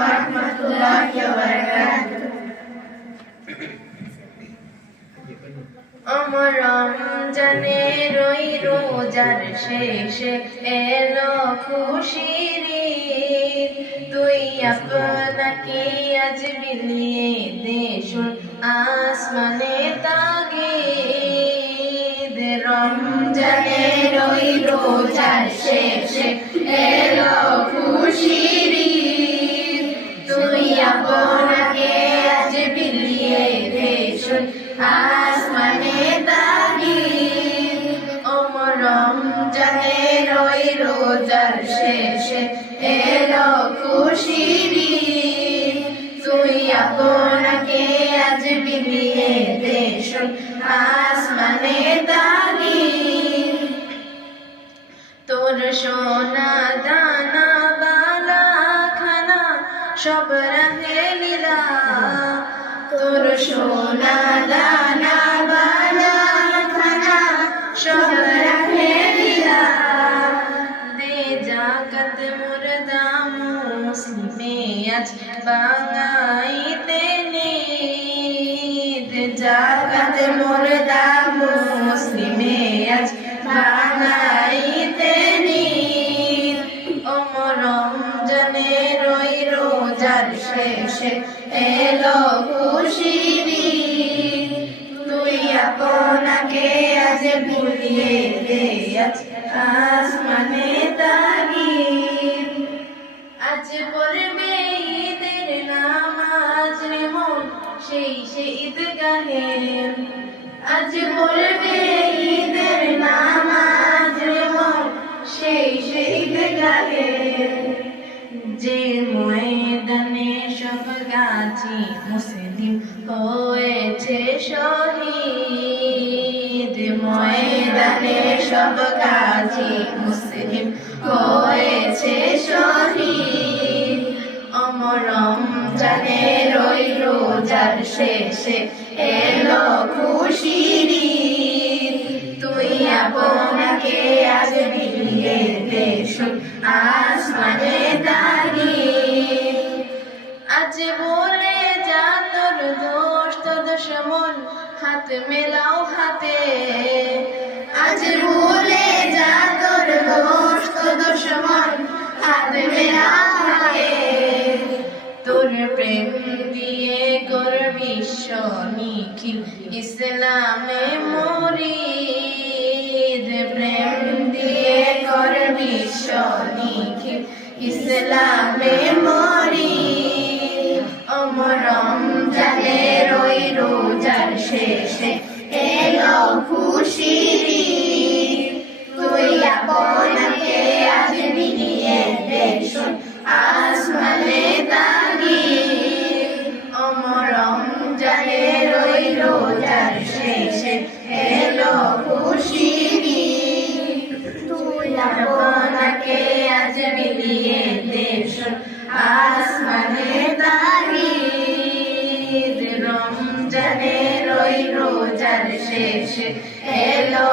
রাহমাতুল্লাহি ওয়া বারাকাতুহু। আমার রমজানের ওই রোজার শেষে এলো খুশির ঈদ, তুই আপনাকে আজ বিলিয়ে দে শুন আসমানে তাগিদ। রমজানের ওই রোজার শেষে এলো খুশির ঈদ, তুই আপনাকে আজ বিলিয়ে দে শুন আসমানে তাগিদ। ওমর রমজানের ওই রোজার শেষে এলো খুশির ঈদ, তুই আপনাকে আজ বিলিয়ে দে শুন আসমানে তাগিদ। তোর সোনা দানা বালা খানা সব রহে লীলা, তোর সোনা দানা বালা খানা সব রহে লীলা। দে জাকাত মুর্দা মুসলিমে আজ বাঙাইতে নিদ, জাকাত মুর্দা মুসলিমে আজ বাঙাইতে নিদ। ওমর রমজানের ওই রোজার শেষে এলো খুশির ঈদ, তুই আপনাকে আজ বিলিয়ে দে আজ আসমানে তাগিদ। আজ পড়বে ঈদের নামাজ রে মন সেই ঈদগাহে, আজ পড়বে ঈদের নামাজ রে মন সেই ঈদগাহে। যে ময়দানে সব গাজী মুসলিম হয়েছে শহীদ, ময়দানে সব গাজী মুসলিম হয়েছে শহীদ। ওমর রমজানের ওই রোজার শেষে এলো খুশির ঈদ, তুই আপনাকে আজ বিলিয়ে দে শুন আসমানে তাগিদ। আজ বলে যা তোর দোষ তোর দুশমন হাত মেলাও হাতে, আজ বলে যা তোর দোষ তোর দুশমন হাত মেলাও হাতে। তোর প্রেম দিয়ে কর বিশ্ব নিখিল ইসলামে মরিদ, প্রেম দিয়ে কর বিশ্ব নিখিল ইসলামে মরিদ। ওমর রমজানের ওই রোজার শেষে এলো খুশির ঈদ, তুই আপনাকে আজ বিলিয়ে দে শুন আসমানে তাগিদ। ওমর রমজানের ওই রোজার শেষে এলো খুশির ঈদ, তুই আপনাকে আজ বিলিয়ে দে শুন আসমানে তাগিদ। রমজানের ওই রোজার শেষে এলো